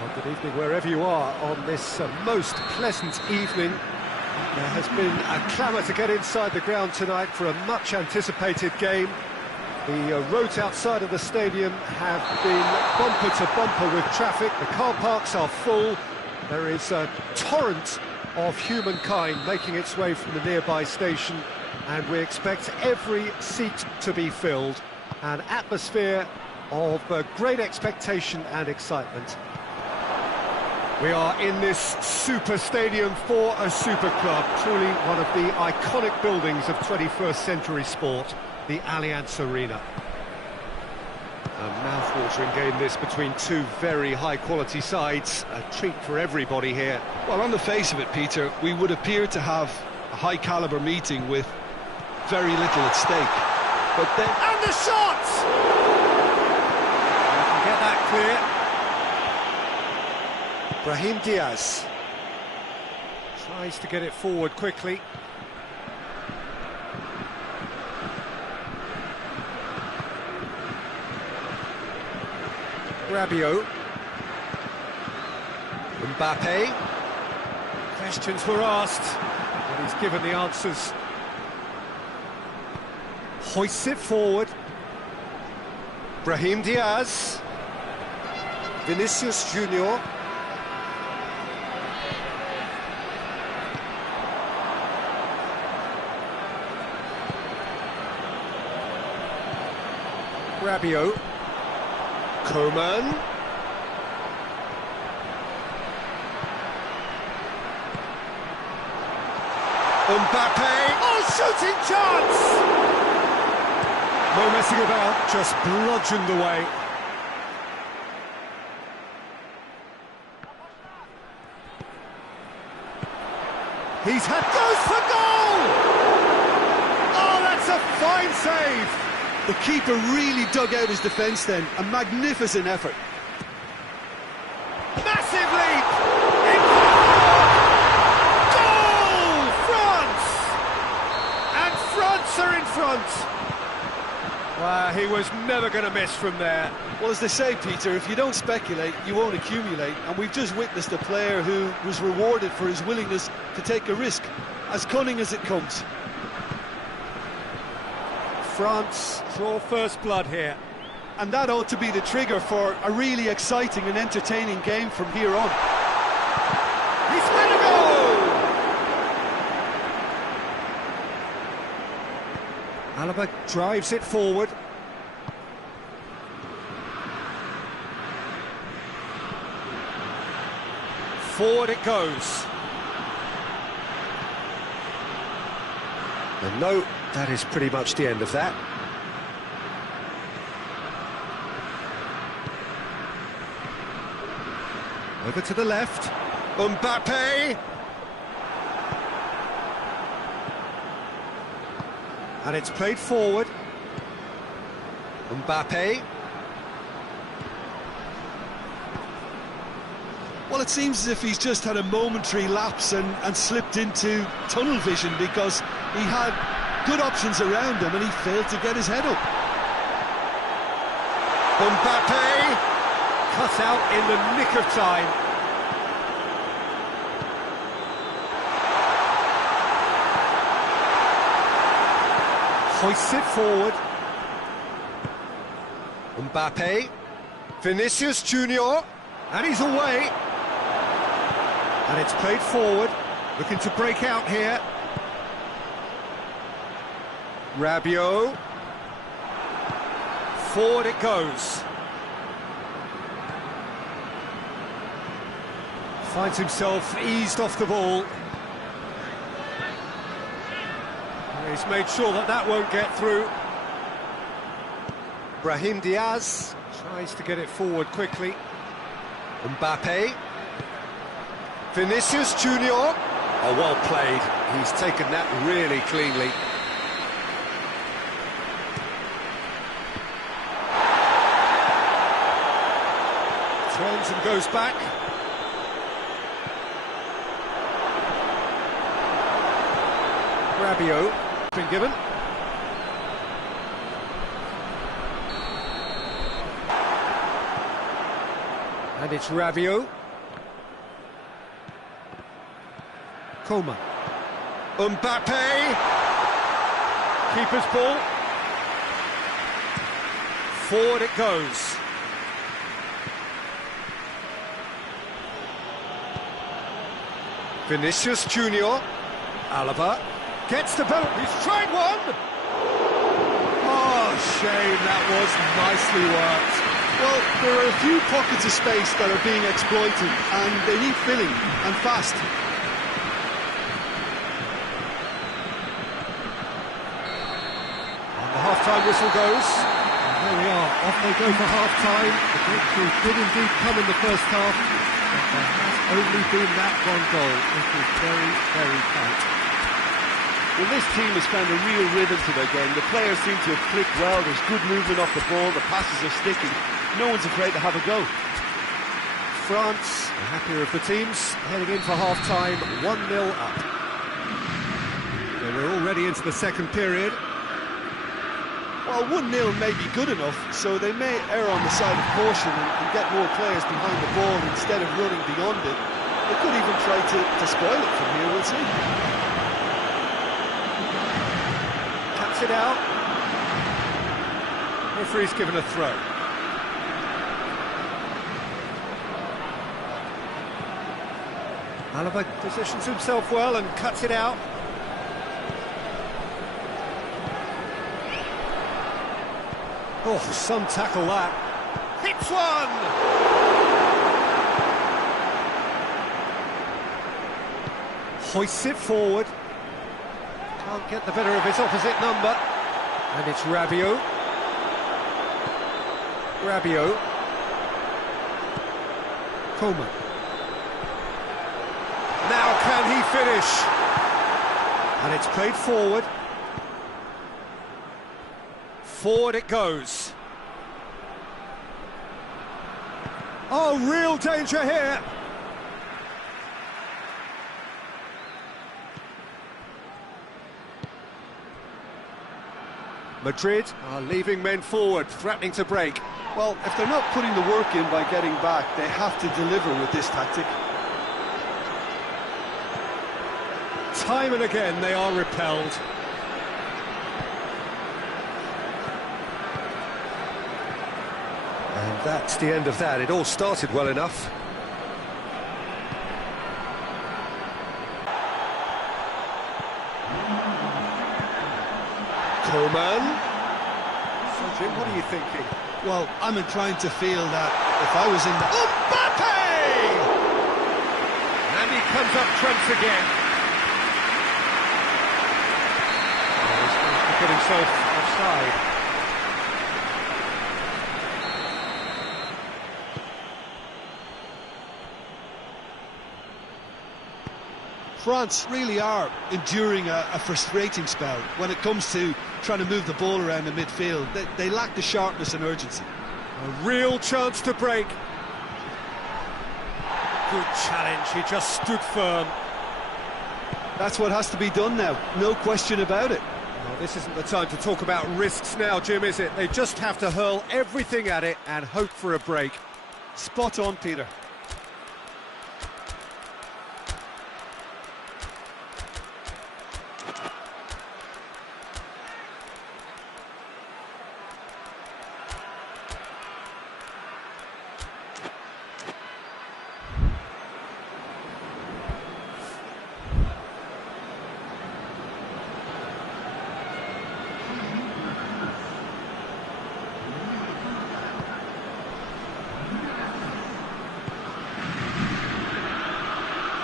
Well, good evening wherever you are on this most pleasant evening. There has been a clamour to get inside the ground tonight for a much anticipated game. The roads outside of the stadium have been bumper to bumper with traffic. The car parks are full. There is a torrent of humankind making its way from the nearby station, and we expect every seat to be filled. An atmosphere of great expectation and excitement. We are in this super stadium for a super club, truly one of the iconic buildings of 21st century sport, the Allianz Arena. A mouth-watering game this between two very high-quality sides, a treat for everybody here. Well, on the face of it, Peter, we would appear to have a high-caliber meeting with very little at stake. But then... And the shot! You can get that clear. Brahim Diaz tries to get it forward quickly. Rabiot. Mbappe. Questions were asked, but he's given the answers. Hoists it forward. Brahim Diaz. Vinicius Junior. Rabiot. Coman. Mbappe. Oh, shooting chance! No messing about, just bludgeoned away. He's had... goes for goal! Oh, that's a fine save! The keeper really dug out his defence then. A magnificent effort. Massive leap! In goal! France! And France are in front. Well, he was never going to miss from there. Well, as they say, Peter, if you don't speculate, you won't accumulate. And we've just witnessed a player who was rewarded for his willingness to take a risk, as cunning as it comes. France draw first blood here. And that ought to be the trigger for a really exciting and entertaining game from here on. He's had a goal! Alaba drives it forward. Forward it goes. And no, that is pretty much the end of that. Over to the left. Mbappe! And it's played forward. Mbappe. Well, it seems as if he's just had a momentary lapse and slipped into tunnel vision, because he had good options around him and he failed to get his head up. Mbappe cut out in the nick of time. Hoists it forward. Mbappe. Vinicius Junior. And he's away. And it's played forward. Looking to break out here. Rabiot. Forward it goes. Finds himself eased off the ball. He's made sure that that won't get through. Brahim Diaz tries to get it forward quickly. Mbappe. Vinicius Junior. Oh, well played. He's taken that really cleanly. Turns and goes back. Rabiot been given. And it's Rabiot. Coman. Mbappe. Keeper's ball. Forward it goes. Vinicius Junior. Alaba gets the boat. He's tried one. Oh, shame, that was nicely worked. Well, there are a few pockets of space that are being exploited, and they need filling, and fast. And the half-time whistle goes. And there we are, off they go for half-time. The breakthrough did indeed come in the first half, but there has only been that one goal. It was very, very tight. Well, this team has found a real rhythm to their game. The players seem to have clicked well. There's good movement off the ball. The passes are sticking. No one's afraid to have a go. France, the happier of the teams, heading in for half-time, 1-0 up. So we're already into the second period. Well, 1-0 may be good enough, so they may err on the side of caution and get more players behind the ball instead of running beyond it. They could even try to spoil it from here, we'll see. Cuts it out. Referee's given a throw. Alaba positions himself well and cuts it out. Oh, some tackle that. Hits one! Hoists it forward. Can't get the better of his opposite number. And it's Rabiot. Rabiot. Coman. Now can he finish? And it's played forward. Forward it goes. Oh, real danger here. Madrid are leaving men forward, threatening to break. Well, if they're not putting the work in by getting back, they have to deliver with this tactic. Time and again they are repelled. And that's the end of that. It all started well enough. Coman. So Jim, what are you thinking? Well, I'm inclined to feel that if I was in the... Mbappe! And he comes up trumps again. He's managed to put himself offside. France really are enduring a frustrating spell when it comes to trying to move the ball around the midfield. They lack the sharpness and urgency. A real chance to break. Good challenge, he just stood firm. That's what has to be done now, no question about it. Well, this isn't the time to talk about risks now, Jim, is it? They just have to hurl everything at it and hope for a break. Spot on, Peter.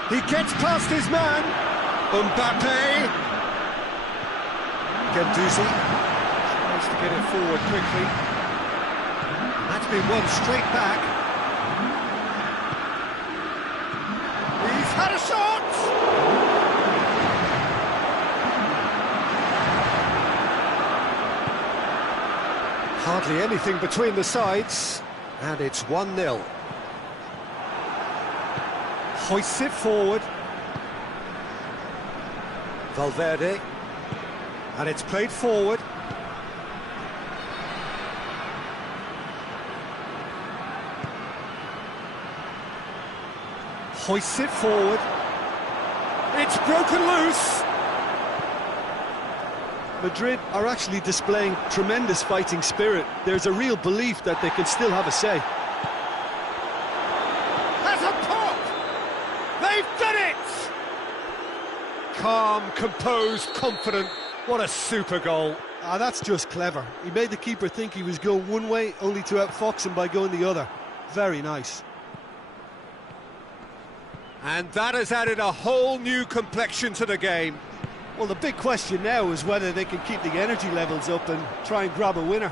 He gets past his man. Mbappe. Guendouzi tries to get it forward quickly. That's been won straight back. He's had a shot! Hardly anything between the sides, and it's 1-0. Hoists it forward. Valverde. And it's played forward. hoists it forward. It's broken loose. Madrid are actually displaying tremendous fighting spirit. There's a real belief that they can still have a say. Has a pop! They've done it! Calm, composed, confident. What a super goal. Ah, that's just clever. He made the keeper think he was going one way, only to outfox him by going the other. Very nice. And that has added a whole new complexion to the game. Well, the big question now is whether they can keep the energy levels up and try and grab a winner.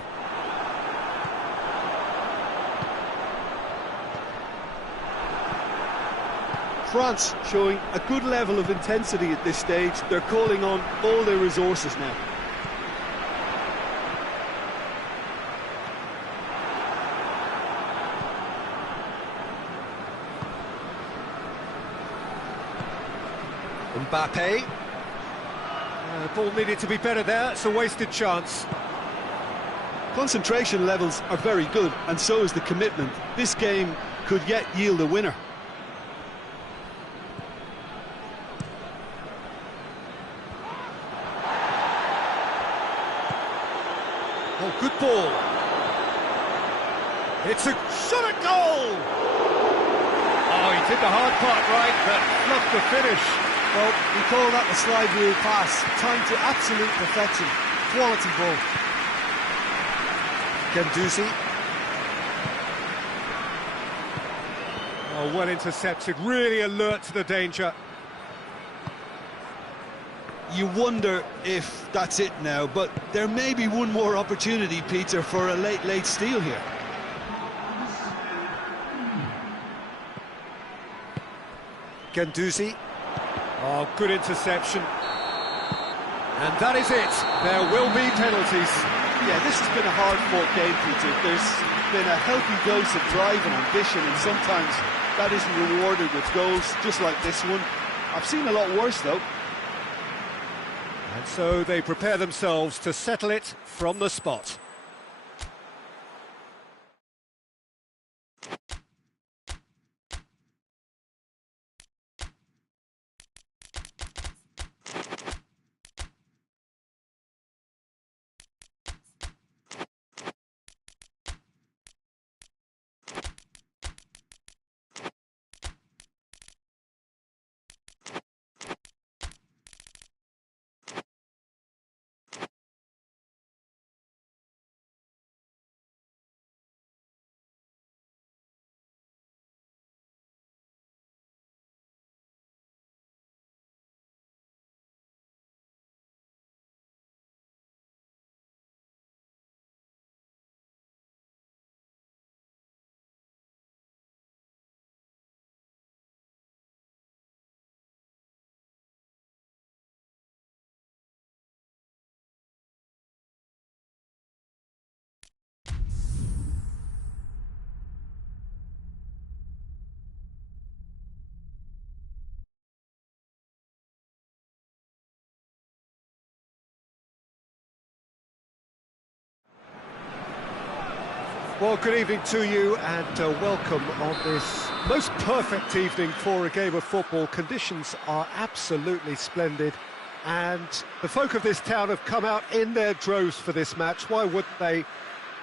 France showing a good level of intensity at this stage. They're calling on all their resources now. Mbappe. Ball needed to be better there, it's a wasted chance. Concentration levels are very good, and so is the commitment. This game could yet yield a winner. Oh, good ball. It's a shot at goal! Oh, he did the hard part right, but fluffed the finish. Well, we call that the slide rule pass. Timed to absolute perfection. Quality ball. Guendouzi. Oh, well intercepted. Really alert to the danger. You wonder if that's it now, but there may be one more opportunity, Peter, for a late steal here. Guendouzi. Oh, good interception. And that is it. There will be penalties. Yeah, this has been a hard-fought game, Peter. There's been a healthy dose of drive and ambition, and sometimes that isn't rewarded with goals, just like this one. I've seen a lot worse, though. And so they prepare themselves to settle it from the spot. Well, good evening to you and welcome on this most perfect evening for a game of football. Conditions are absolutely splendid and the folk of this town have come out in their droves for this match. Why wouldn't they?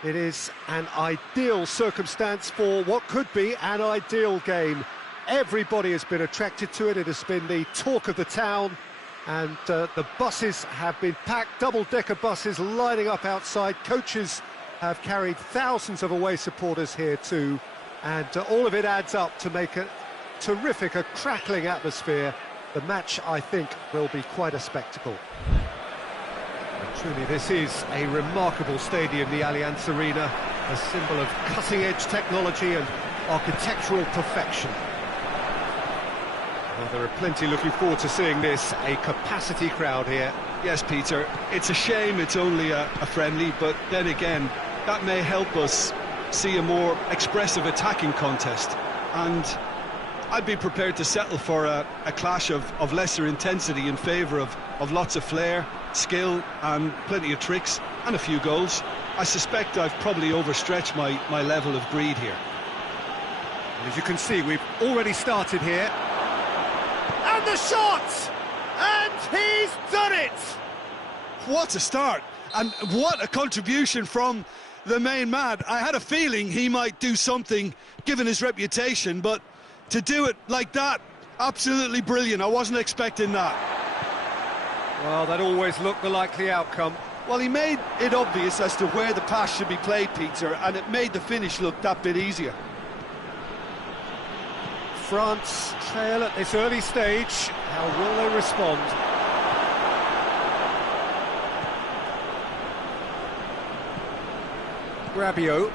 It is an ideal circumstance for what could be an ideal game. Everybody has been attracted to it. It has been the talk of the town and the buses have been packed, double-decker buses lining up outside. Coaches have carried thousands of away supporters here too, and all of it adds up to make a terrific, a crackling atmosphere. The match, I think, will be quite a spectacle. And truly, this is a remarkable stadium, the Allianz Arena, a symbol of cutting-edge technology and architectural perfection. Well, there are plenty looking forward to seeing this, a capacity crowd here. Yes, Peter, it's a shame it's only a friendly, but then again, that may help us see a more expressive attacking contest. And I'd be prepared to settle for a clash of lesser intensity in favour of lots of flair, skill and plenty of tricks and a few goals. I suspect I've probably overstretched my level of greed here. As you can see, we've already started here. And the shot! And he's done it! What a start, and what a contribution from the main man. I had a feeling he might do something, given his reputation, but to do it like that, absolutely brilliant. I wasn't expecting that. Well, that always looked the likely outcome. Well, he made it obvious as to where the pass should be played, Peter, and it made the finish look that bit easier. France trail at this early stage. How will they respond? Rabiot.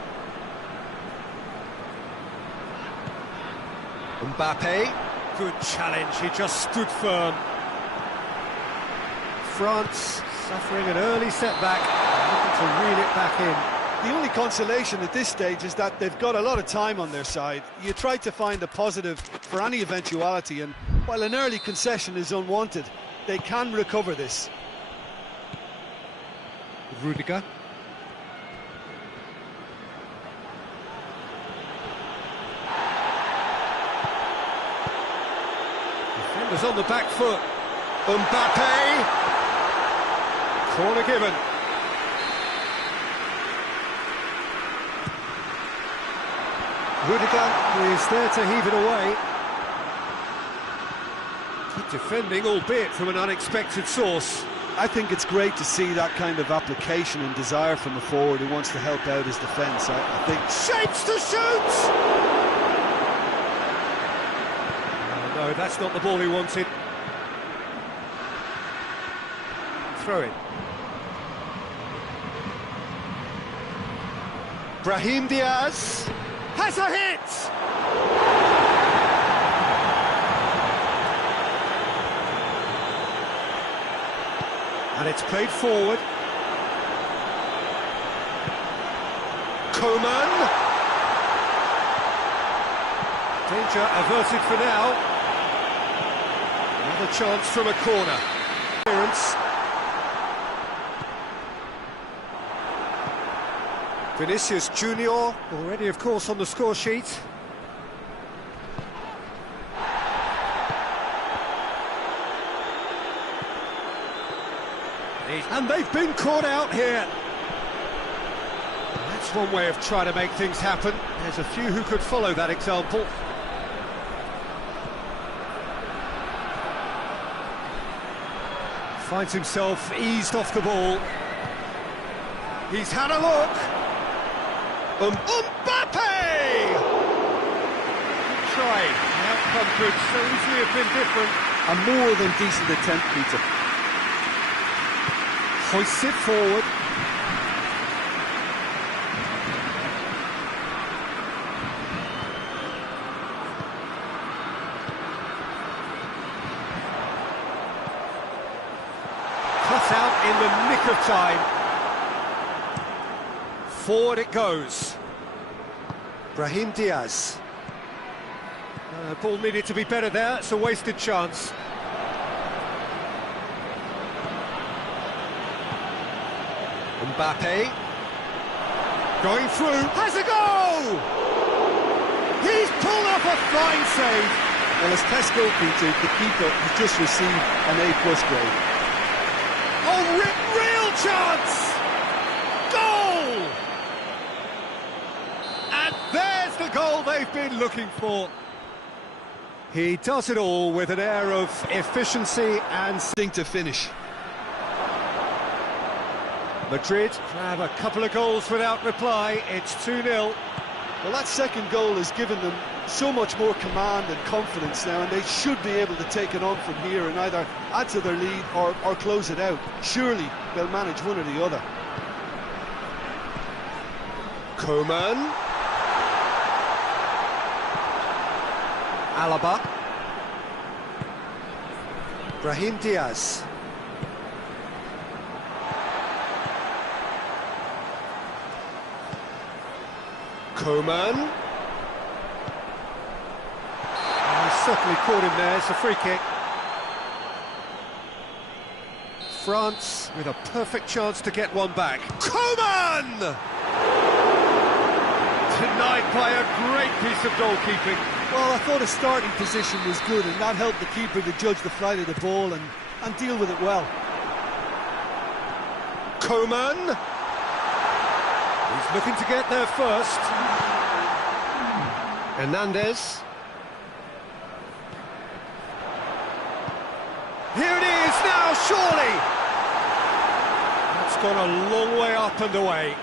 Mbappe. Good challenge, he just stood firm. France suffering an early setback, looking to reel it back in. The only consolation at this stage is that they've got a lot of time on their side. You try to find a positive for any eventuality, and while an early concession is unwanted, they can recover this. Rudiger. Defenders on the back foot. Mbappe. Corner given. Rudiger is there to heave it away. Good defending, albeit from an unexpected source. I think it's great to see that kind of application and desire from a forward who wants to help out his defence. I think... Shapes to shoot! Oh, no, that's not the ball he wanted. Throw it. Brahim Diaz has a hit! And it's played forward. Coman. Danger averted for now. Another chance from a corner. Clearance. Vinicius Junior, already of course on the score sheet. And they've been caught out here. That's one way of trying to make things happen. There's a few who could follow that example. Finds himself eased off the ball. He's had a look. Mbappe! Good try. The outcome could so easily have been different. A more than decent attempt, Peter. Hoists it forward. Cut out in the nick of time. Forward it goes. Brahim Diaz. Ball needed to be better there. It's a wasted chance. Mbappe going through, has a go! He's pulled off a fine save. Well, as Tesco, Peter, the keeper has just received an A+ grade. Oh, real chance! Goal! And there's the goal they've been looking for. He does it all with an air of efficiency and Thing to finish. Madrid have a couple of goals without reply. It's 2-0. Well, that second goal has given them so much more command and confidence now, and they should be able to take it on from here and either add to their lead or close it out. Surely they'll manage one or the other. Coman. Alaba. Brahim Diaz. Coman. He's certainly caught him there, it's a free kick. France with a perfect chance to get one back. Coman! Denied by a great piece of goalkeeping. Well, I thought his starting position was good, and that helped the keeper to judge the flight of the ball and deal with it well. Coman. He's looking to get there first. Hernandez. Here it is now, surely! That's gone a long way up and away.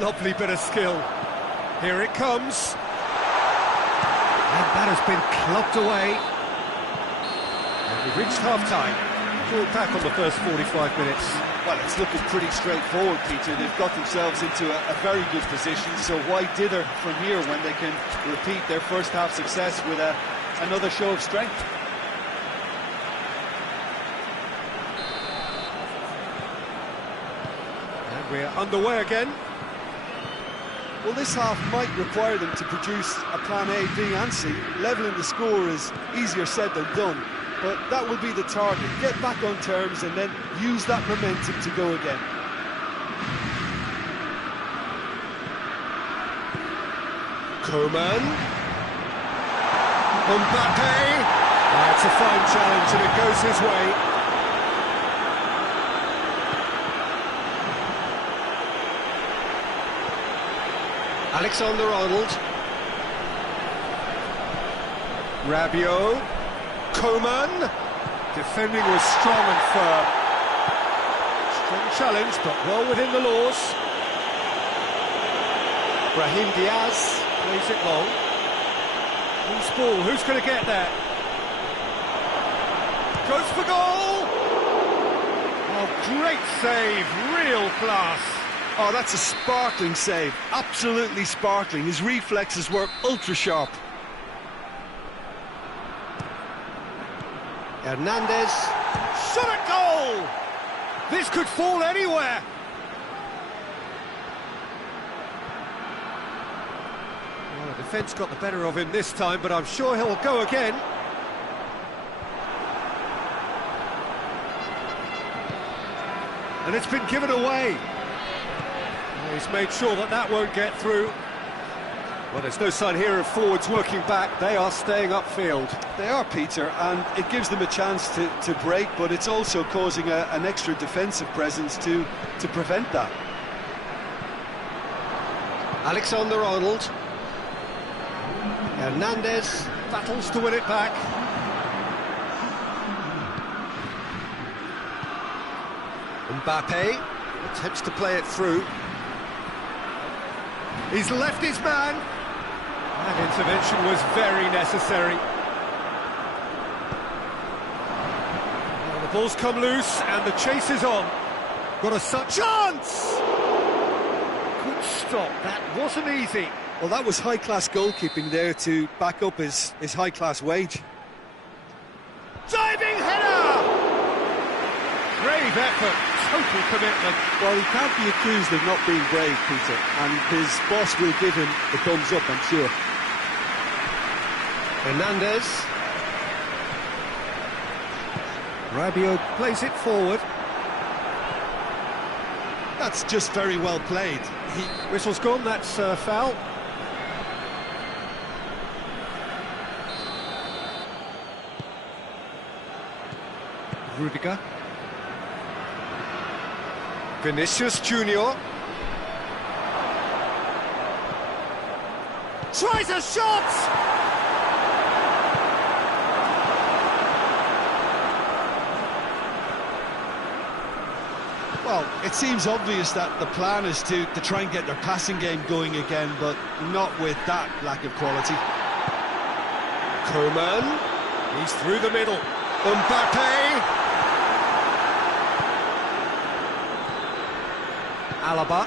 Lovely bit of skill. Here it comes. And that has been clubbed away. And we've reached half-time. Drawn back on the first 45 minutes. Well, it's looking pretty straightforward, Peter. They've got themselves into a very good position, so why dither from here when they can repeat their first half success with another show of strength? And we're underway again. Well, this half might require them to produce a plan A, B and C. Levelling the score is easier said than done, but that will be the target. Get back on terms and then use that momentum to go again. Coman. Mbappe. It's a fine challenge and it goes his way. Alexander-Arnold. Rabiot. Coman. Defending was strong and firm. Strong challenge, but well within the laws. Brahim Diaz plays it long. Who's ball? Who's going to get there? Goes for goal! Oh, great save, real class. Oh, that's a sparkling save, absolutely sparkling. His reflexes were ultra-sharp. Hernandez, shot at goal! This could fall anywhere. Well, the defence got the better of him this time, but I'm sure he'll go again. And it's been given away. He's made sure that that won't get through. Well, there's no sign here of forwards working back. They are staying upfield. They are, Peter, and it gives them a chance to break, but it's also causing an extra defensive presence to prevent that. Alexander-Arnold. Hernandez battles to win it back. Mbappe attempts to play it through. He's left his man. That intervention was very necessary. Well, the ball's come loose and the chase is on. Got a chance! Good stop, that wasn't easy. Well, that was high-class goalkeeping there to back up his high-class wage. Diving header! Brave effort, total commitment. Well, he can't be accused of not being brave, Peter, and his boss will give him the thumbs up, I'm sure. Hernandez. Rabiot plays it forward. That's just very well played. Whistle's gone, that's foul. Rudiger. Vinicius Junior. Tries a shot! Well, it seems obvious that the plan is to try and get their passing game going again, but not with that lack of quality. Coman. He's through the middle. Mbappe. Alaba.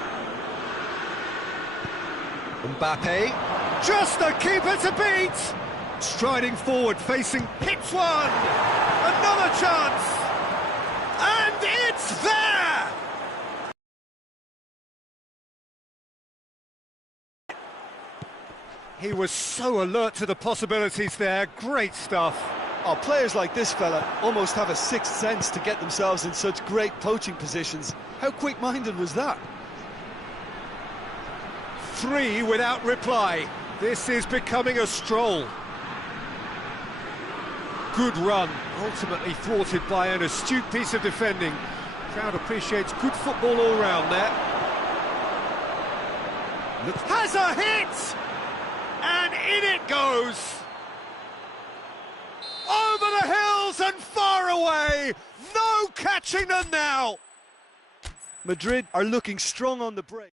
Mbappe. Just the keeper to beat! Striding forward, facing, hits one! Another chance! And it's there! He was so alert to the possibilities there, great stuff. Oh, players like this fella almost have a sixth sense to get themselves in such great poaching positions. How quick-minded was that? 3 without reply. This is becoming a stroll. Good run, ultimately thwarted by an astute piece of defending. Crowd appreciates good football all round there. Has a hit! And in it goes! Over the hills and far away! No catching them now! Madrid are looking strong on the break.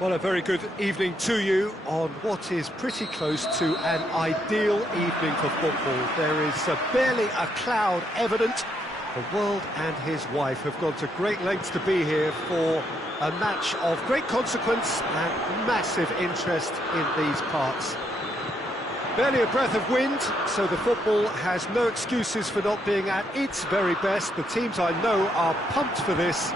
Well, a very good evening to you on what is pretty close to an ideal evening for football. There is barely a cloud evident. The world and his wife have gone to great lengths to be here for a match of great consequence and massive interest in these parts. Barely a breath of wind, so the football has no excuses for not being at its very best. The teams I know are pumped for this.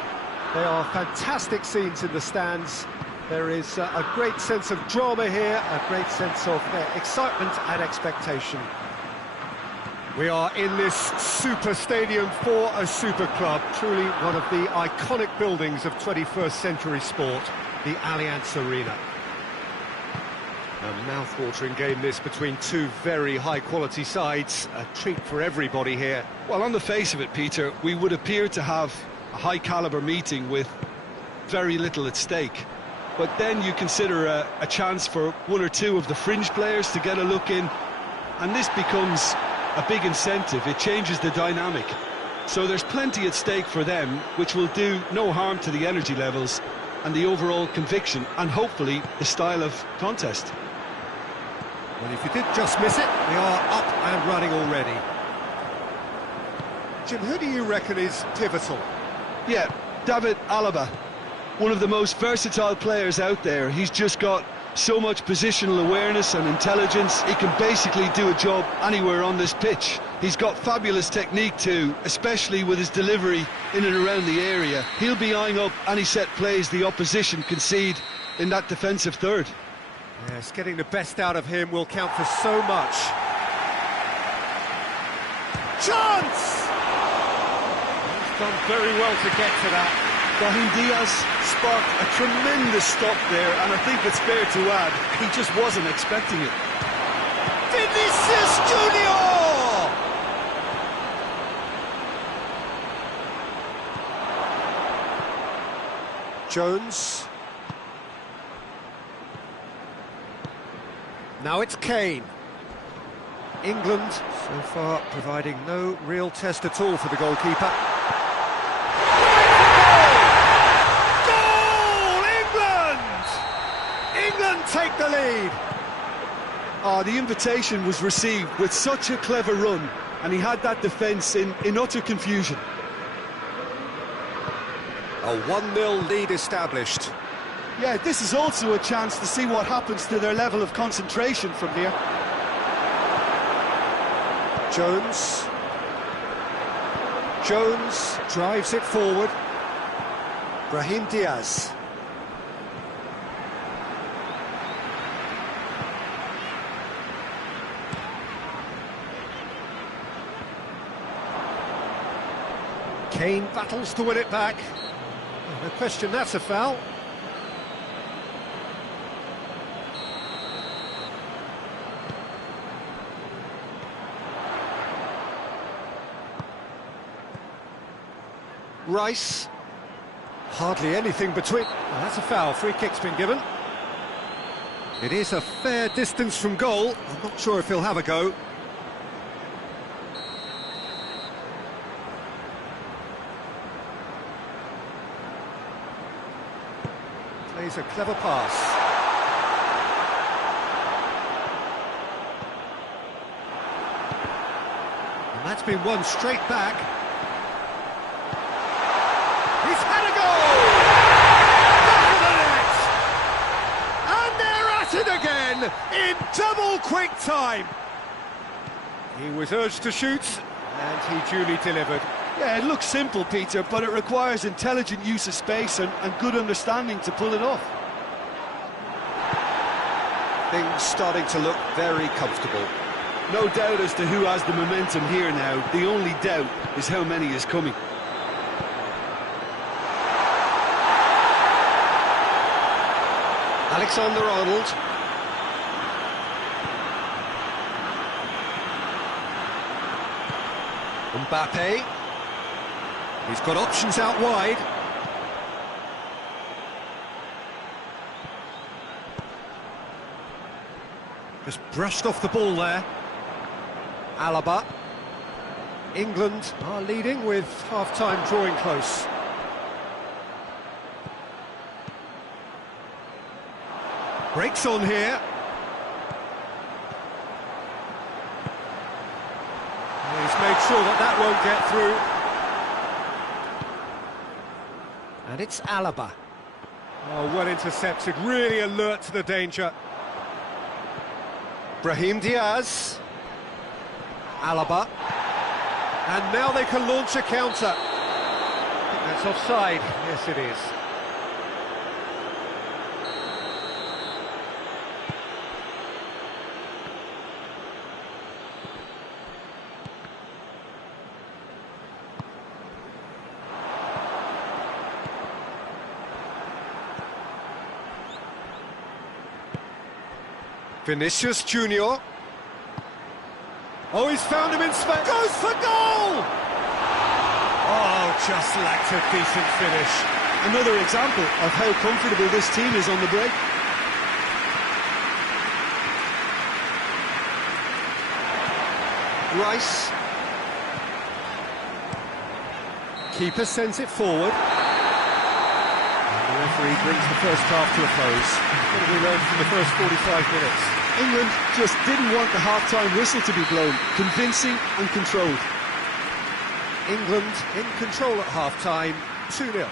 They are fantastic scenes in the stands. There is a great sense of drama here, a great sense of excitement and expectation. We are in this super stadium for a super club, truly one of the iconic buildings of 21st century sport, the Allianz Arena. A mouth-watering game this between two very high-quality sides, a treat for everybody here. Well, on the face of it, Peter, we would appear to have a high-caliber meeting with very little at stake. But then you consider a chance for one or two of the fringe players to get a look in, and this becomes a big incentive. It changes the dynamic. So there's plenty at stake for them, which will do no harm to the energy levels and the overall conviction, and hopefully the style of contest. Well, if you did just miss it, we are up and running already. Jim, who do you reckon is pivotal? Yeah, David Alaba. One of the most versatile players out there. He's just got so much positional awareness and intelligence. He can basically do a job anywhere on this pitch. He's got fabulous technique too, especially with his delivery in and around the area. He'll be eyeing up any set plays the opposition concede in that defensive third. Yes, getting the best out of him will count for so much. Chance! He's done very well to get to that. Brahim Diaz sparked a tremendous stop there, and I think it's fair to add, he just wasn't expecting it. Vinicius Junior! Jones. Now it's Kane. England, so far, providing no real test at all for the goalkeeper. Take the lead. Oh, the invitation was received with such a clever run, and he had that defence in utter confusion. A 1-0 lead established. Yeah, this is also a chance to see what happens to their level of concentration from here. Jones. Jones drives it forward. Brahim Diaz. Kane battles to win it back. No question, that's a foul. Rice. Hardly anything between... Oh, that's a foul. Free kick's been given. It is a fair distance from goal. I'm not sure if he'll have a go. Plays a clever pass. And that's been won straight back. He's had a goal! Back of the net! And they're at it again in double quick time. He was urged to shoot, and he duly delivered. Yeah, it looks simple, Peter, but it requires intelligent use of space and good understanding to pull it off. Things starting to look very comfortable. No doubt as to who has the momentum here now. The only doubt is how many is coming. Alexander-Arnold. Mbappe. He's got options out wide. Just brushed off the ball there. Alaba. England are leading with half-time drawing close. Breaks on here. He's made sure that that won't get through. And it's Alaba. Oh, well intercepted, really alert to the danger. Brahim Diaz. Alaba. And now they can launch a counter. I think that's offside. Yes, it is. Vinicius Junior. Oh, he's found him in space. Goes for goal! Oh, just lacked a decent finish. Another example of how comfortable this team is on the break. Rice. Keeper sends it forward. The referee brings the first half to a close. What have we learned from the first 45 minutes? England just didn't want the half-time whistle to be blown. Convincing and controlled. England in control at half-time, 2-0.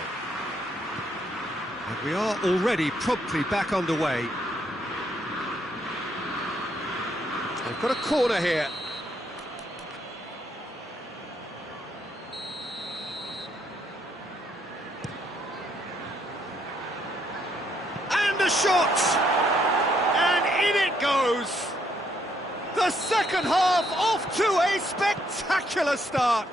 And we are already promptly back underway. They've got a corner here. A shot, and in it goes. The second half off to a spectacular start.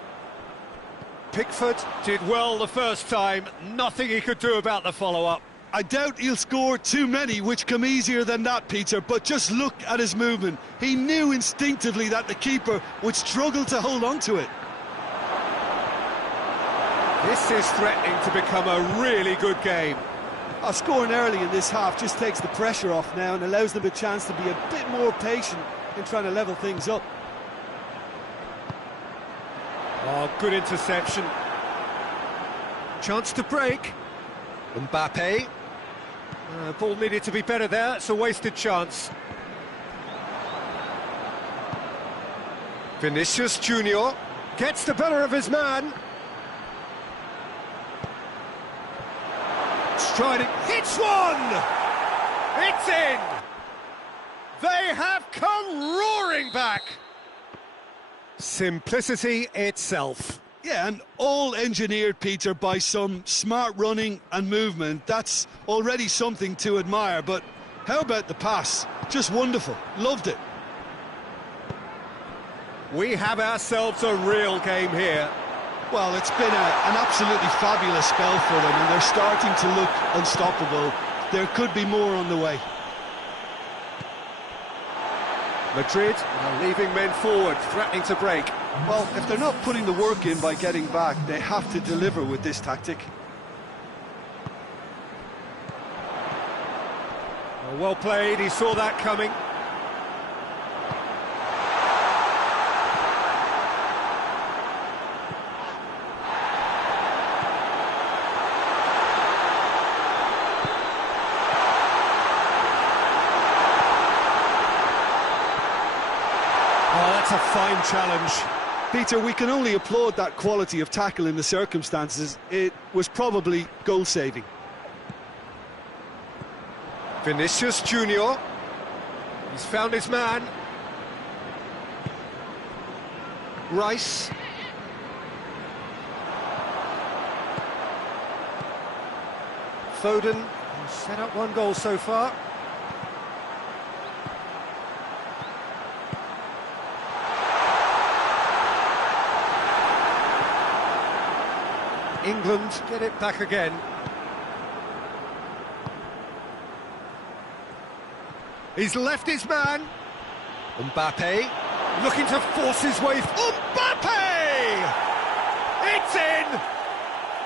Pickford did well the first time, nothing he could do about the follow-up. I doubt he'll score too many which come easier than that, Peter, but just look at his movement. He knew instinctively that the keeper would struggle to hold on to it. This is threatening to become a really good game. Scoring early in this half just takes the pressure off now and allows them a chance to be a bit more patient in trying to level things up. Oh, good interception. Chance to break. Mbappe. Ball needed to be better there, it's a wasted chance. Vinicius Junior gets the better of his man. Striding, hits one! It's in! They have come roaring back! Simplicity itself. Yeah, and all engineered, Peter, by some smart running and movement. That's already something to admire, but how about the pass? Just wonderful, loved it. We have ourselves a real game here. Well, it's been an absolutely fabulous spell for them, and they're starting to look unstoppable. There could be more on the way. Madrid are leaving men forward, threatening to break. Well, if they're not putting the work in by getting back, they have to deliver with this tactic. Well played, he saw that coming. Oh, that's a fine challenge. Peter, we can only applaud that quality of tackle in the circumstances. It was probably goal-saving. Vinicius Junior. He's found his man. Rice. Foden has set up one goal so far. England get it back again. He's left his man. Mbappe looking to force his way. Mbappe! It's in!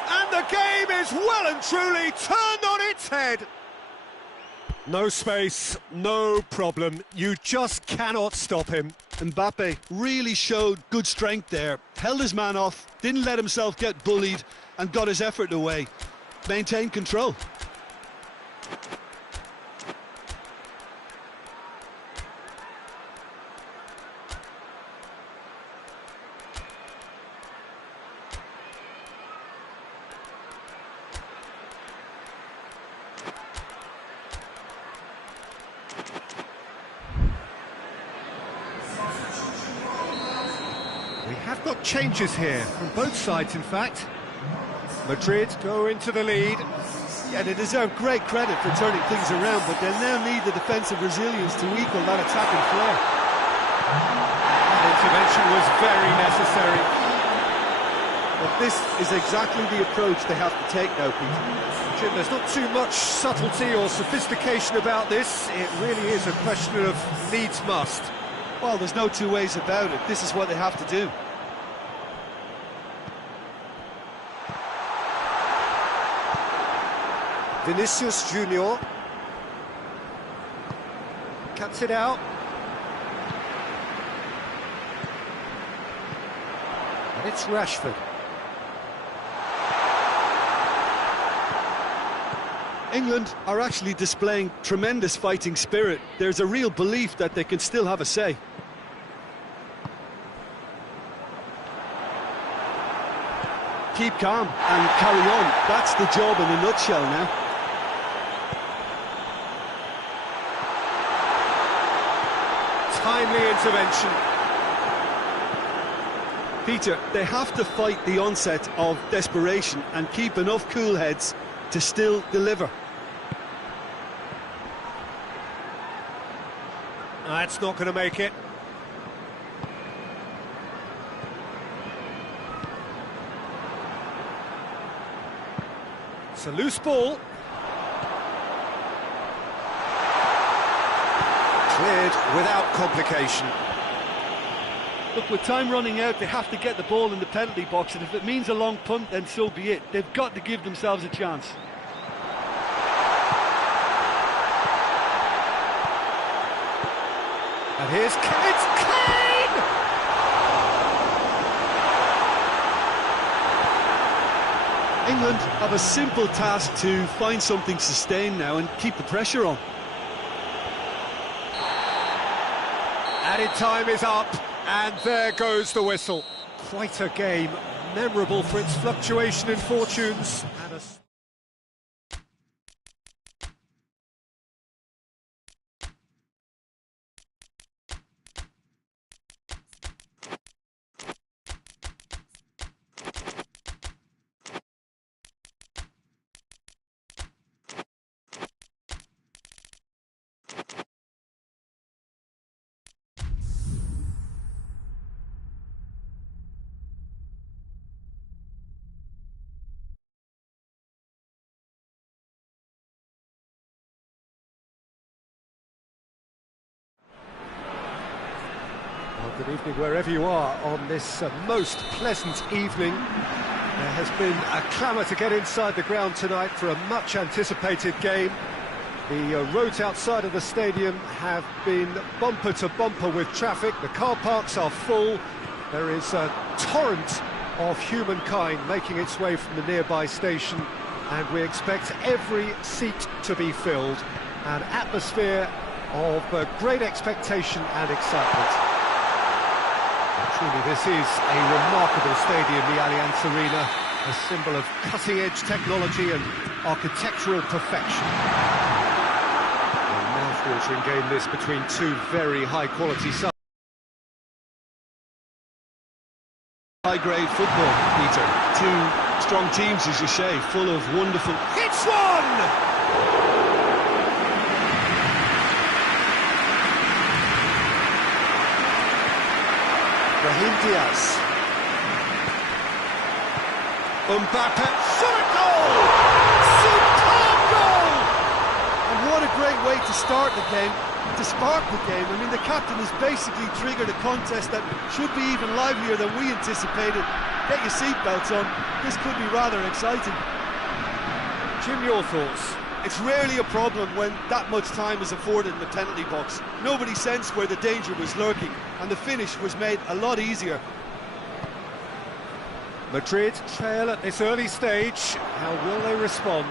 And the game is well and truly turned on its head. No space, no problem. You just cannot stop him. Mbappe really showed good strength there. Held his man off, didn't let himself get bullied, and got his effort away. Maintained control. We have got changes here, from both sides in fact. Madrid go into the lead. Yeah, they deserve great credit for turning things around, but they'll now need the defensive resilience to equal that attacking flair. That intervention was very necessary. But this is exactly the approach they have to take now, Peter. Jim, there's not too much subtlety or sophistication about this. It really is a question of needs must. Well, there's no two ways about it. This is what they have to do. Vinicius Junior cuts it out. And it's Rashford. England are actually displaying tremendous fighting spirit. There's a real belief that they can still have a say. Keep calm and carry on. That's the job in a nutshell now. Timely intervention. Peter, they have to fight the onset of desperation and keep enough cool heads to still deliver. That's not going to make it. It's a loose ball. Cleared without complication. Look, with time running out, they have to get the ball in the penalty box, and if it means a long punt, then so be it. They've got to give themselves a chance. And here's it's Kane! England have a simple task to find something sustained now and keep the pressure on. Added time is up, and there goes the whistle. Quite a game, memorable for its fluctuation in fortunes. And a evening wherever you are on this most pleasant evening. There has been a clamour to get inside the ground tonight for a much anticipated game. The roads outside of the stadium have been bumper to bumper with traffic. The car parks are full. There is a torrent of humankind making its way from the nearby station, and we expect every seat to be filled. An atmosphere of great expectation and excitement. Truly, this is a remarkable stadium, the Allianz Arena, a symbol of cutting-edge technology and architectural perfection. A mouth-watering game this between two very high-quality sides. High-grade football, Peter. Two strong teams, as you say, full of wonderful... It's one! Brahim Diaz. Mbappe. Shot goal! Superb goal! And what a great way to start the game, to spark the game. I mean, the captain has basically triggered a contest that should be even livelier than we anticipated. Get your seatbelts on, this could be rather exciting. Jim, your thoughts? It's rarely a problem when that much time is afforded in the penalty box. Nobody sensed where the danger was lurking, and the finish was made a lot easier. Madrid trail at this early stage. How will they respond?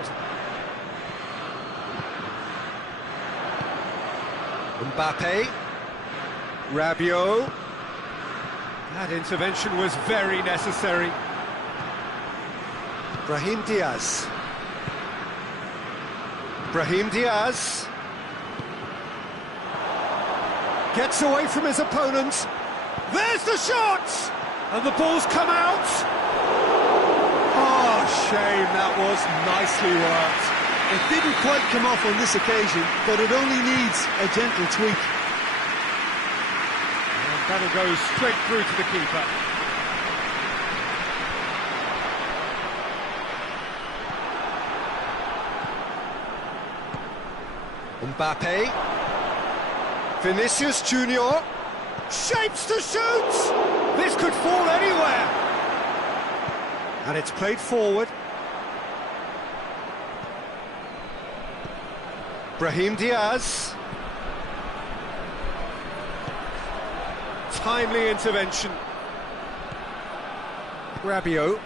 Mbappe. Rabiot. That intervention was very necessary. Brahim Diaz. Brahim Diaz gets away from his opponent. There's the shot! And the ball's come out. Oh, shame, that was nicely worked. It didn't quite come off on this occasion, but it only needs a gentle tweak. And that'll go straight through to the keeper. Mbappe, Vinicius Junior, shapes to shoot! This could fall anywhere! And it's played forward. Brahim Diaz. Timely intervention. Rabiot.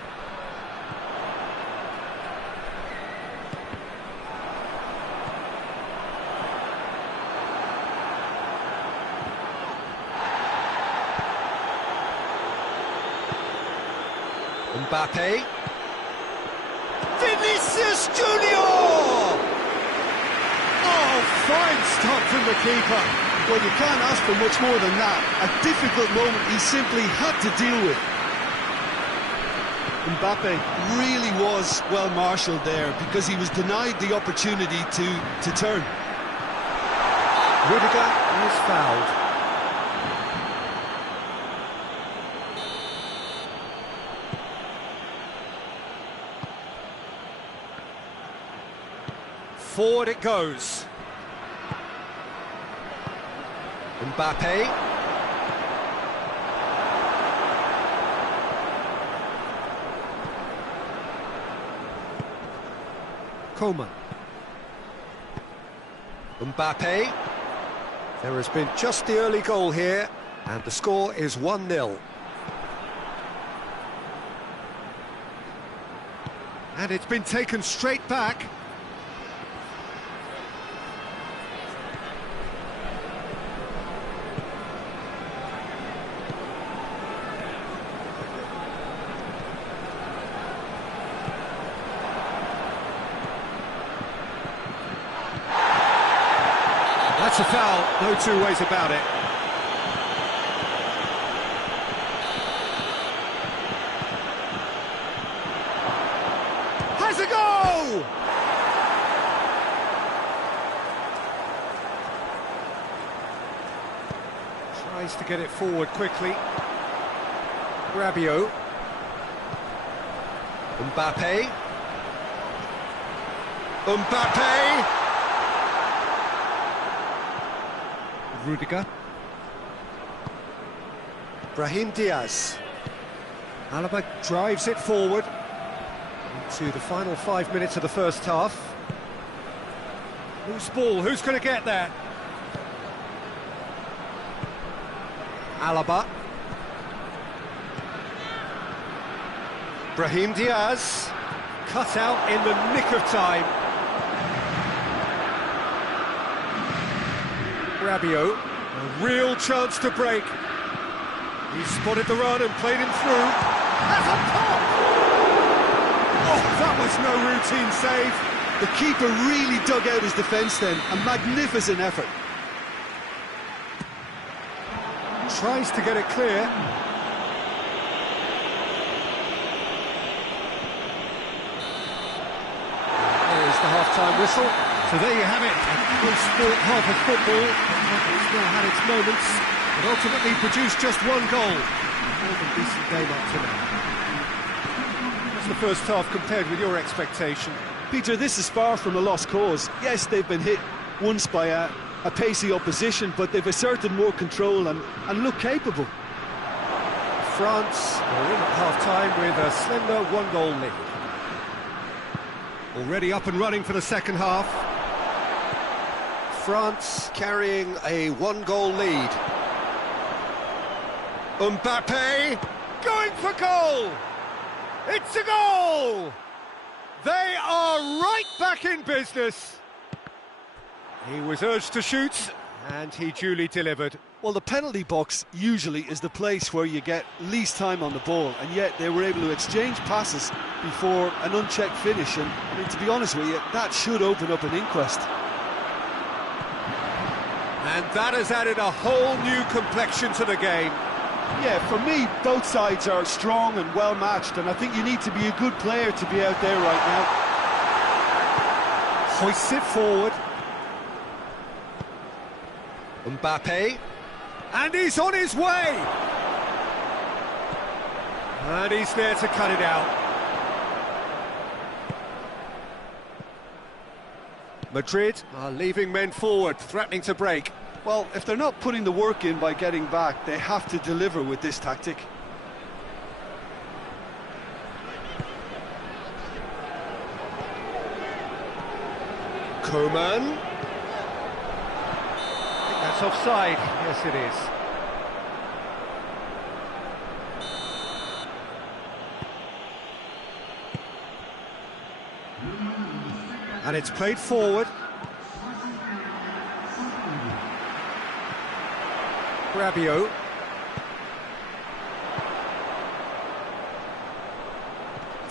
Mbappe. Vinicius Junior! Oh, fine stop from the keeper. Well, you can't ask for much more than that. A difficult moment he simply had to deal with. Mbappe really was well marshalled there because he was denied the opportunity to turn. Rudiger is fouled. Forward it goes. Mbappe. Coman. Mbappe. There has been just the early goal here, and the score is 1-0. And it's been taken straight back. That's a foul, no two ways about it. Has a goal! Tries to get it forward quickly. Rabiot. Mbappe. Mbappe! Rudiger. Brahim Diaz. Alaba drives it forward into the final 5 minutes of the first half. Loose ball, who's going to get there? Alaba. Brahim Diaz. Cut out in the nick of time. Rabiot, a real chance to break. He spotted the run and played him through. That's a pop! Oh, that was no routine save. The keeper really dug out his defence then. A magnificent effort. Tries to get it clear. There is the half-time whistle. So there you have it, a full-sport half of football. It's now had its moments, but ultimately produced just one goal. More than decent game up to now. What's the first half compared with your expectation? Peter, this is far from a lost cause. Yes, they've been hit once by a pacey opposition, but they've asserted more control and look capable. France are in at half-time with a slender one-goal lead. Already up and running for the second half. France carrying a one-goal lead. Mbappe going for goal! It's a goal! They are right back in business. He was urged to shoot, and he duly delivered. Well, the penalty box usually is the place where you get least time on the ball, and yet they were able to exchange passes before an unchecked finish, and I mean, to be honest with you, that should open up an inquest. And that has added a whole new complexion to the game. Yeah, for me, both sides are strong and well matched, and I think you need to be a good player to be out there right now. Hoists it forward. Mbappe. And he's on his way! And he's there to cut it out. Madrid are leaving men forward, threatening to break. Well, if they're not putting the work in by getting back, they have to deliver with this tactic. Coman. I think that's offside. Yes, it is. And it's played forward. Rabiot.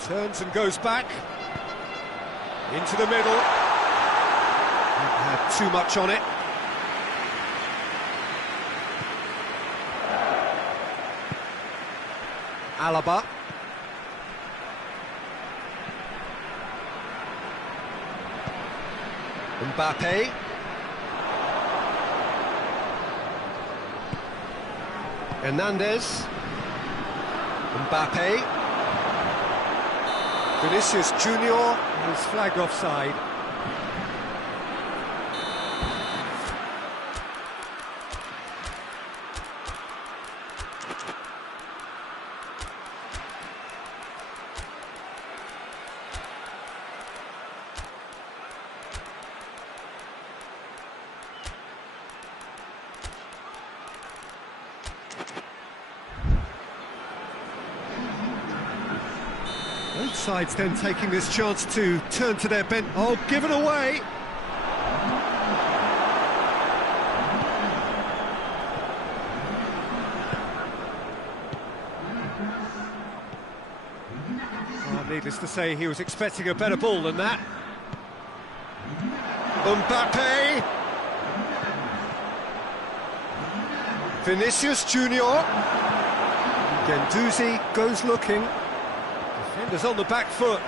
Turns and goes back. Into the middle. Had too much on it. Alaba. Mbappe. Hernandez. Mbappe. Vinicius Junior is flagged offside. Both sides then taking this chance to turn to their bench. Oh, given away! Oh, needless to say, he was expecting a better ball than that. Mbappe! Vinicius Junior. Guendouzi goes looking. Defenders on the back foot.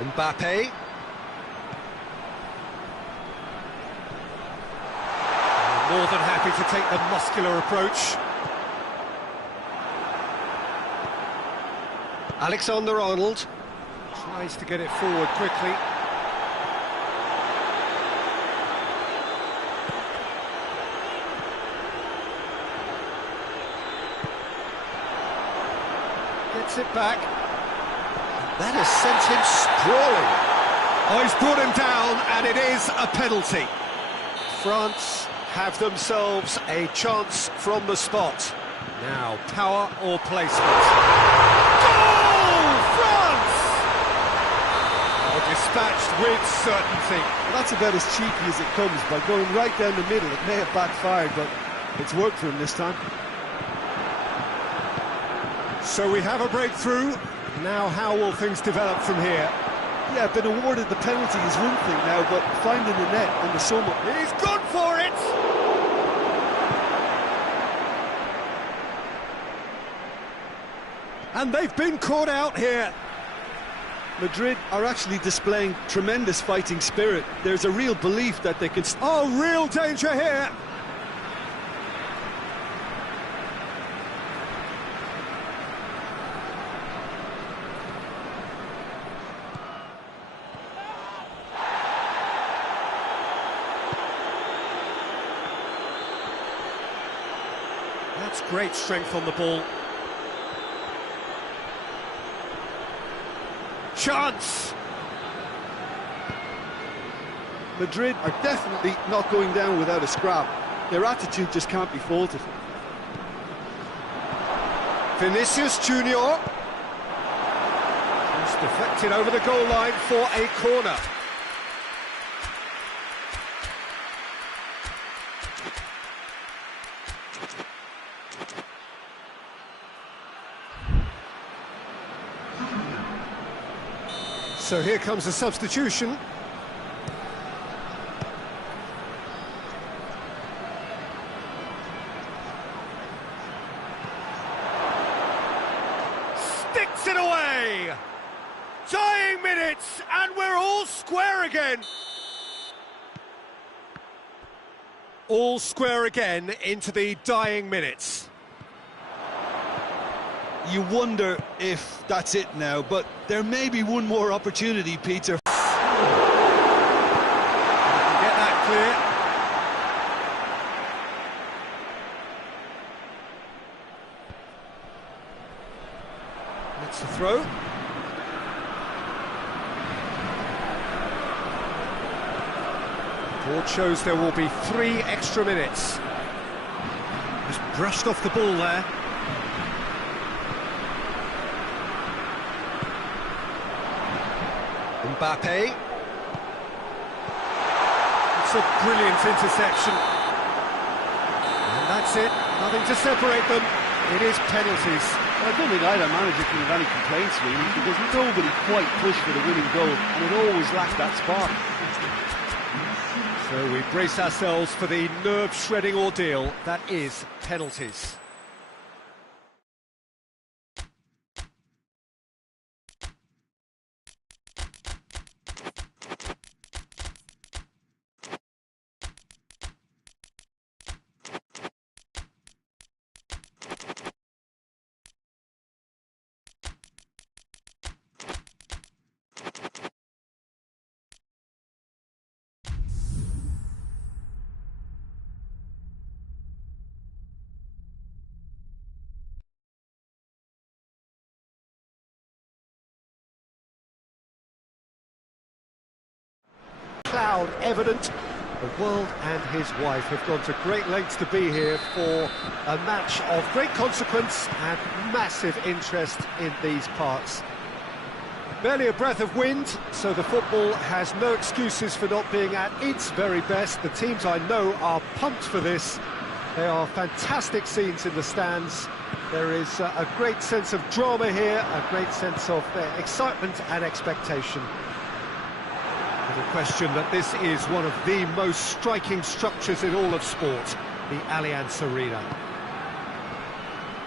Mbappe. More than happy to take the muscular approach. Alexander-Arnold tries to get it forward quickly. Gets it back. That has sent him sprawling. Oh, he's brought him down, and it is a penalty. France have themselves a chance from the spot. Now, power or placement. Goal! France! Oh, dispatched with certainty. Well, that's about as cheeky as it comes, by going right down the middle. It may have backfired, but it's worked for him this time. So we have a breakthrough. Now how will things develop from here? Yeah, been awarded the penalty is one thing now, but finding the net and the sum up. He's gone for it! And they've been caught out here. Madrid are actually displaying tremendous fighting spirit. There's a real belief that they can... Oh, real danger here! That's great strength on the ball. Chance! Madrid are definitely not going down without a scrap. Their attitude just can't be faulted. Vinicius Junior. Just deflected over the goal line for a corner. So here comes a substitution. Sticks it away! Dying minutes, and we're all square again. All square again into the dying minutes. You wonder if that's it now, but there may be one more opportunity, Peter. Get that clear. That's the throw. Board shows there will be 3 extra minutes. Just brushed off the ball there. Mbappe. It's a brilliant interception. And that's it. Nothing to separate them. It is penalties. Well, I don't think either manager can have any complaints, really, because nobody quite pushed for the winning goal, and it always lacked that spark. So we brace ourselves for the nerve-shredding ordeal that is penalties. Cloud evident. The world and his wife have gone to great lengths to be here for a match of great consequence and massive interest in these parts. Barely a breath of wind, so the football has no excuses for not being at its very best. The teams I know are pumped for this. They are fantastic scenes in the stands. There is a great sense of drama here, a great sense of excitement and expectation. The question that this is one of the most striking structures in all of sport, the Allianz Arena.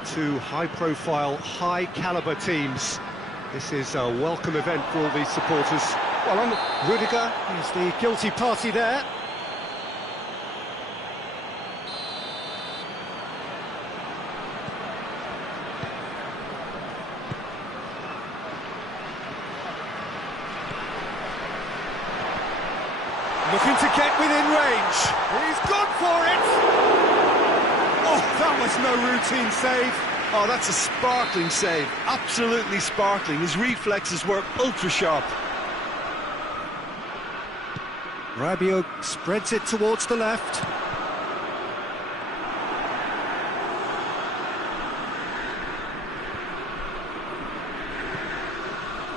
2 high-profile, high-caliber teams. This is a welcome event for all these supporters. Well, on Rudiger is the guilty party there. Looking to get within range. He's gone for it! Oh, that was no routine save. Oh, that's a sparkling save. Absolutely sparkling. His reflexes were ultra-sharp. Rabiot spreads it towards the left.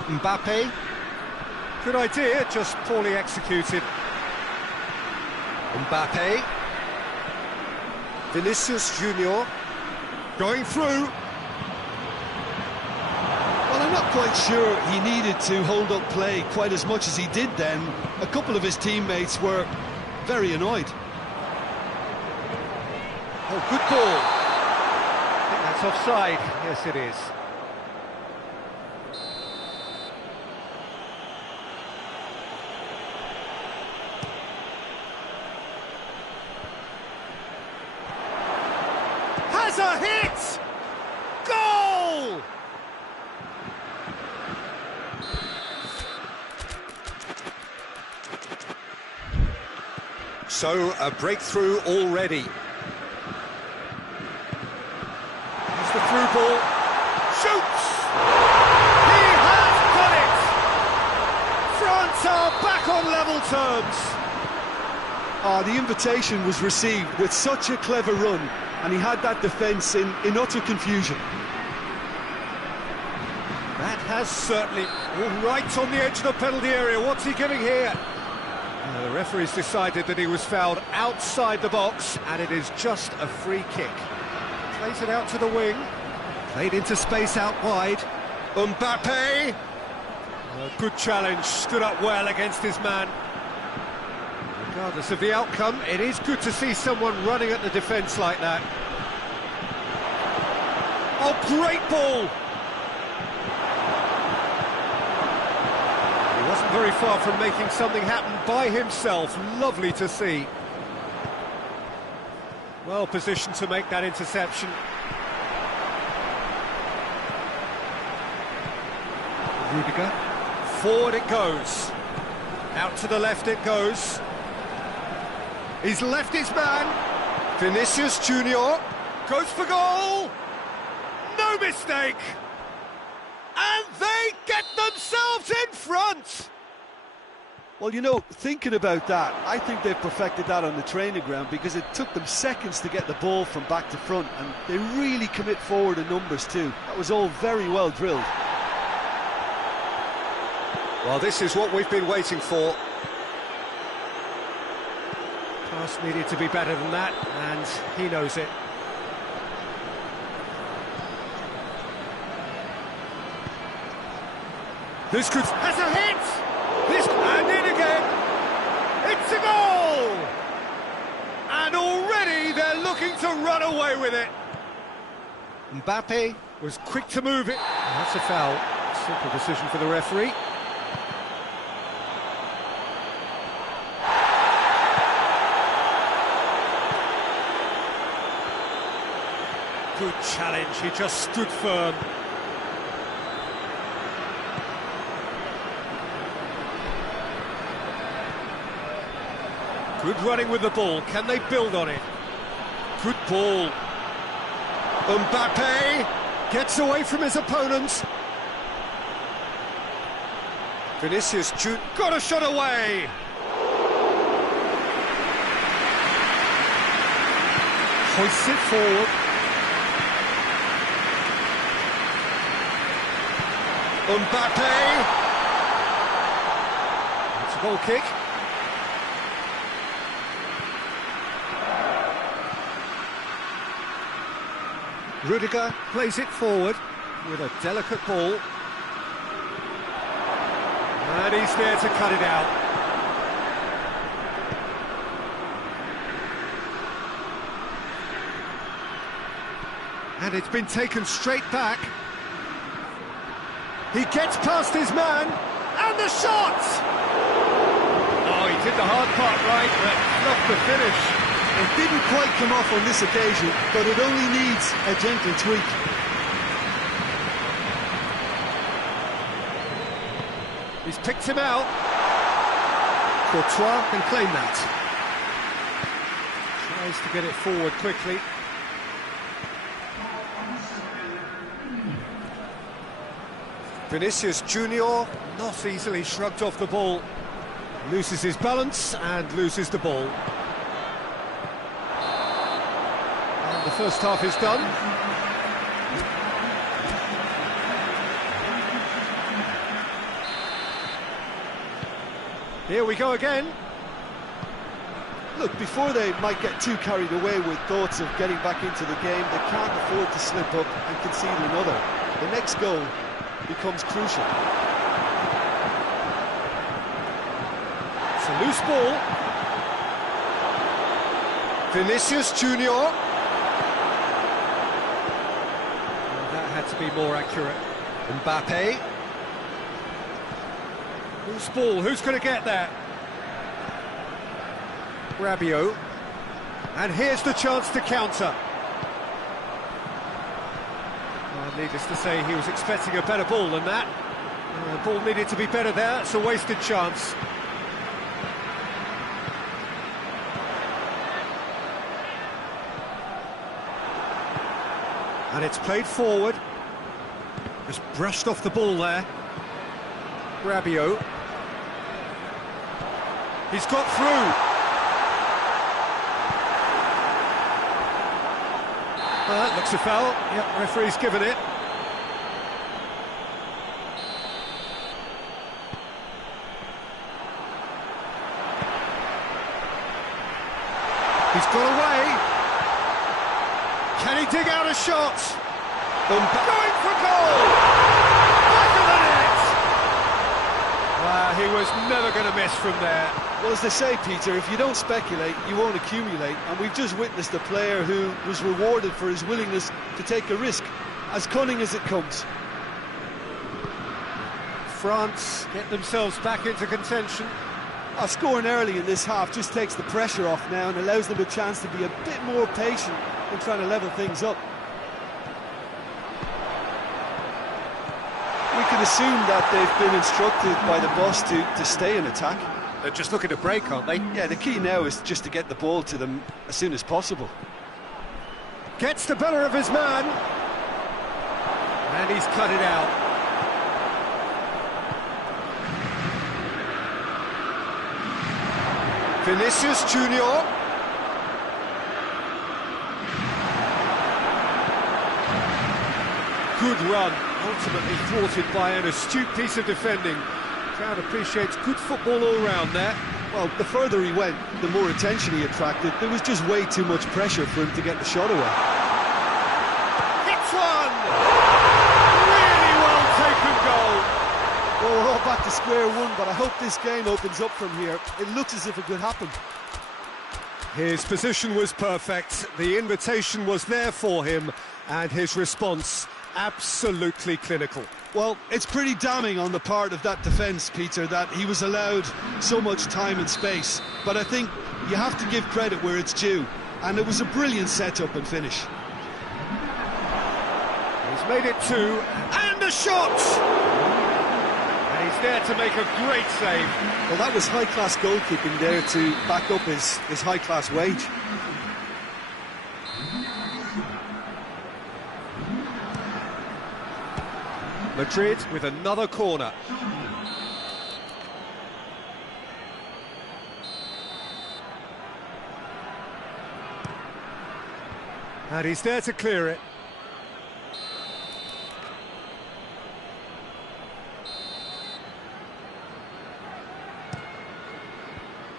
Mbappe. Good idea, just poorly executed. Mbappe. Vinicius Junior going through. Well, I'm not quite sure he needed to hold up play quite as much as he did then. A couple of his teammates were very annoyed. Oh, good ball. I think that's offside. Yes, it is. Has a hit! Goal! So, a breakthrough already. Here's the through ball. Shoots! He has done it! France are back on level terms. The invitation was received with such a clever run, and he had that defence in utter confusion. That has certainly... right on the edge of the penalty area. What's he giving here? The referee's decided that he was fouled outside the box, and it is just a free kick. Plays it out to the wing. Played into space out wide. Mbappe! A good challenge, stood up well against his man. Regardless of the outcome, it is good to see someone running at the defence like that. Oh, great ball! He wasn't very far from making something happen by himself. Lovely to see. Well positioned to make that interception. Rudiger. Forward it goes. Out to the left it goes. He's left his man. Vinicius Junior goes for goal. No mistake. And they get themselves in front. Well, you know, thinking about that, I think they've perfected that on the training ground, because it took them seconds to get the ball from back to front, and they really commit forward in numbers too. That was all very well drilled. Well, this is what we've been waiting for. Pass needed to be better than that, and he knows it. This could... has a hit! This... and in again! It's a goal! And already they're looking to run away with it. Mbappe was quick to move it. That's a foul. Simple decision for the referee. Good challenge, he just stood firm. Good running with the ball, can they build on it? Good ball. Mbappe gets away from his opponents. Vinicius Junior got a shot away. Hoists it forward. Mbappe! It's a goal kick. Rudiger plays it forward with a delicate ball. And he's there to cut it out. And it's been taken straight back. He gets past his man, and the shot! Oh, he did the hard part right, but not the finish. It didn't quite come off on this occasion, but it only needs a gentle tweak. He's picked him out. Courtois can claim that. Tries to get it forward quickly. Vinicius Junior, not easily shrugged off the ball. Loses his balance and loses the ball. And the first half is done. Here we go again. Look, before they might get too carried away with thoughts of getting back into the game, they can't afford to slip up and concede another. The next goal becomes crucial. It's a loose ball. Vinicius Junior. That had to be more accurate. Mbappe. Loose ball, who's going to get that? Rabiot. And here's the chance to counter. Well, needless to say, he was expecting a better ball than that. The ball needed to be better there, it's a wasted chance. And it's played forward. Just brushed off the ball there. Rabiot. He's got through. That looks a foul. Yep, referee's given it. He's got away. Can he dig out a shot? Going for goal! Back of the net! He was never going to miss from there. Well, as they say, Peter, if you don't speculate, you won't accumulate. And we've just witnessed a player who was rewarded for his willingness to take a risk, as cunning as it comes. France get themselves back into contention. Scoring early in this half just takes the pressure off now and allows them a chance to be a bit more patient in trying to level things up. We can assume that they've been instructed by the boss to stay in attack. They're just looking to break, aren't they? Yeah, the key now is just to get the ball to them as soon as possible. Gets the better of his man. And he's cut it out. Vinicius Junior. Good run, ultimately thwarted by an astute piece of defending. Crowd appreciates good football all round there. Well, the further he went, the more attention he attracted. There was just way too much pressure for him to get the shot away. Hits one! Really well taken goal. Well, we're all back to square one, but I hope this game opens up from here. It looks as if it could happen. His position was perfect, the invitation was there for him, and his response absolutely clinical. Well, it's pretty damning on the part of that defence, Peter, that he was allowed so much time and space. But I think you have to give credit where it's due, and it was a brilliant set-up and finish. He's made it two, and a shot! And he's there to make a great save. Well, that was high-class goalkeeping there to back up his high-class wage. Madrid with another corner. And he's there to clear it.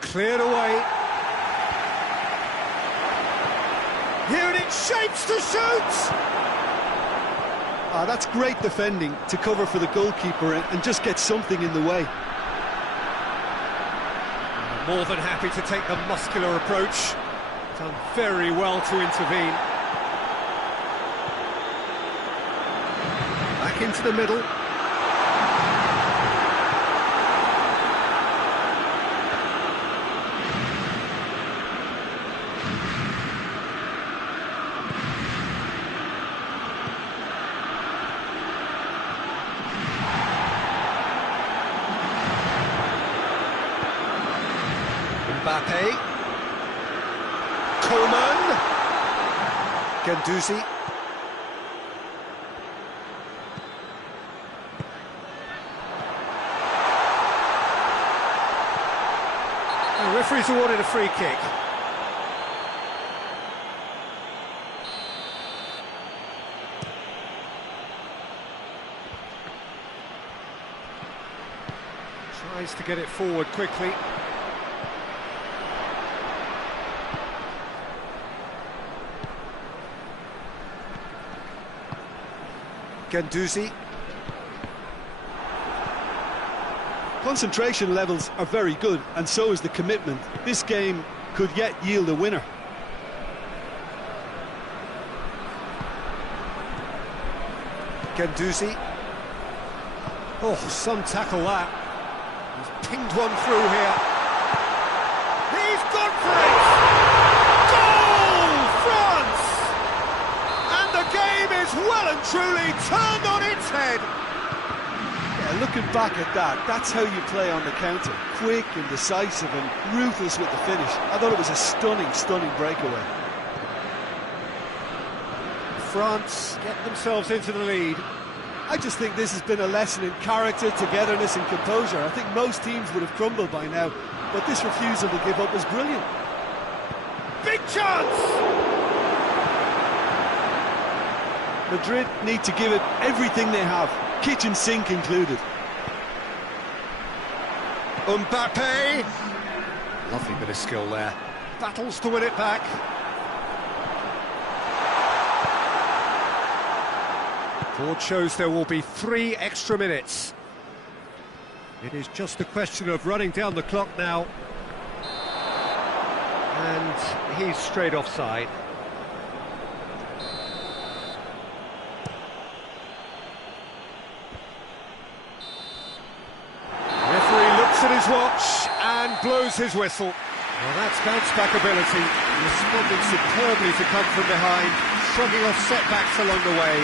Cleared away. Here it is, shapes to shoot! That's great defending to cover for the goalkeeper and just get something in the way. More than happy to take the muscular approach. Done very well to intervene. Back into the middle. Mbappe, Coman, Guendouzi, referee's awarded a free kick. Tries to get it forward quickly. Guendouzi. Concentration levels are very good, and so is the commitment. This game could yet yield a winner. Guendouzi. Oh, some tackle that. He's pinged one through here. He's gone for it! Goal, France! And the game is well and truly turned on its head. Yeah, looking back at that, that's how you play on the counter. Quick and decisive and ruthless with the finish. I thought it was a stunning, stunning breakaway. France get themselves into the lead. I just think this has been a lesson in character, togetherness and composure. I think most teams would have crumbled by now, but this refusal to give up was brilliant. Big chance! Madrid need to give it everything they have, kitchen sink included. Mbappe! Lovely bit of skill there. Battles to win it back. Board shows there will be 3 extra minutes. It is just a question of running down the clock now. And he's straight offside. Referee looks at his watch and blows his whistle. Well, that's bounce-back ability, responding superbly to come from behind, shrugging off setbacks along the way,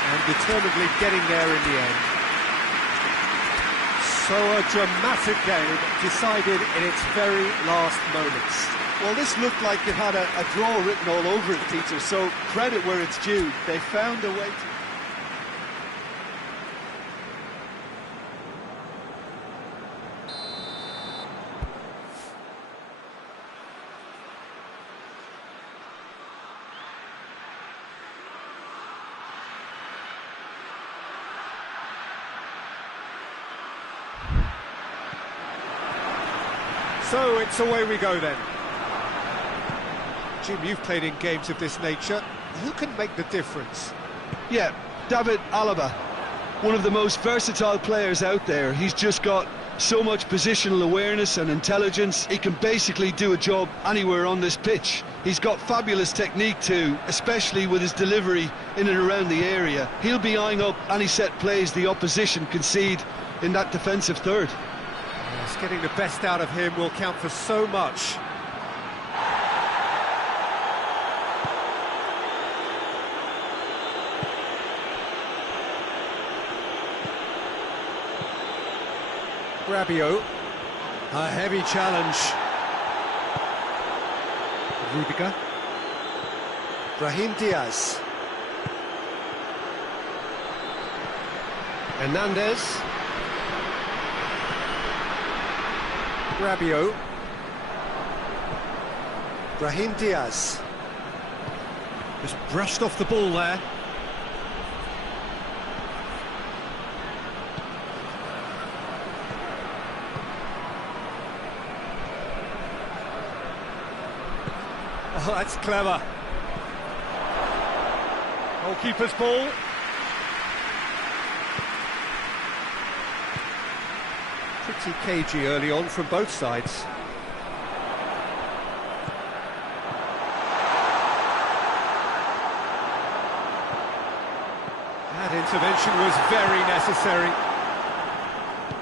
and determinedly getting there in the end. So a dramatic game decided in its very last moments. Well, this looked like it had a draw written all over it, Peter, so credit where it's due. They found a way to... So it's away we go then. Jim, you've played in games of this nature. Who can make the difference? Yeah, David Alaba, one of the most versatile players out there. He's just got so much positional awareness and intelligence. He can basically do a job anywhere on this pitch. He's got fabulous technique too, especially with his delivery in and around the area. He'll be eyeing up any set plays the opposition concede in that defensive third. Yes, getting the best out of him will count for so much. Rabiot, a heavy challenge. Rudiger. Brahim Diaz. Hernandez. Rabiot. Brahim Diaz. Just brushed off the ball there. Oh, that's clever. Goalkeeper's ball. Pretty cagey early on from both sides. That intervention was very necessary.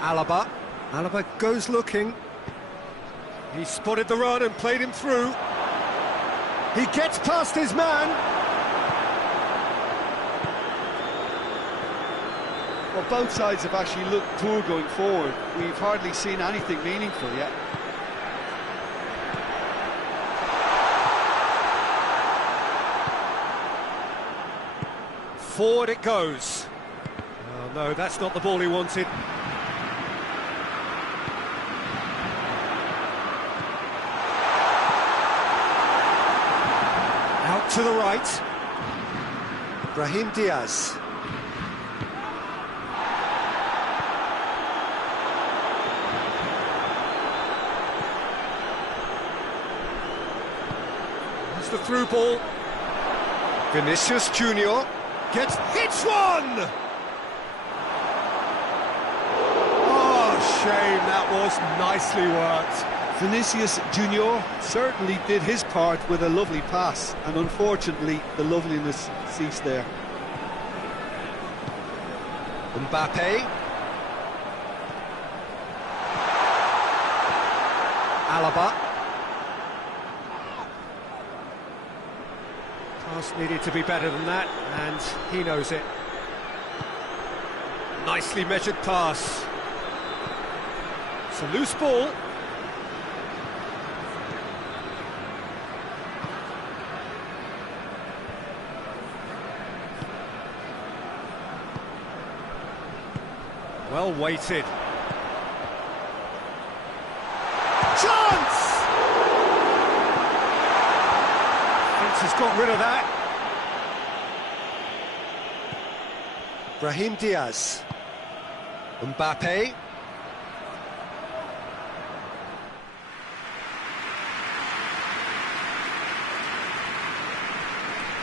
Alaba goes looking. He spotted the run and played him through. He gets past his man. Well, both sides have actually looked poor going forward. We've hardly seen anything meaningful yet. Forward it goes. Oh no, that's not the ball he wanted. to the right. Brahim Diaz. That's the through ball. Vinicius Junior hits one! Oh, shame, that was nicely worked. Vinicius Junior certainly did his part with a lovely pass, and unfortunately the loveliness ceased there. Mbappe. Alaba. Pass needed to be better than that, and he knows it. Nicely measured pass. It's a loose ball. Well weighted. Chance! Fence has got rid of that. Brahim Diaz. Mbappe.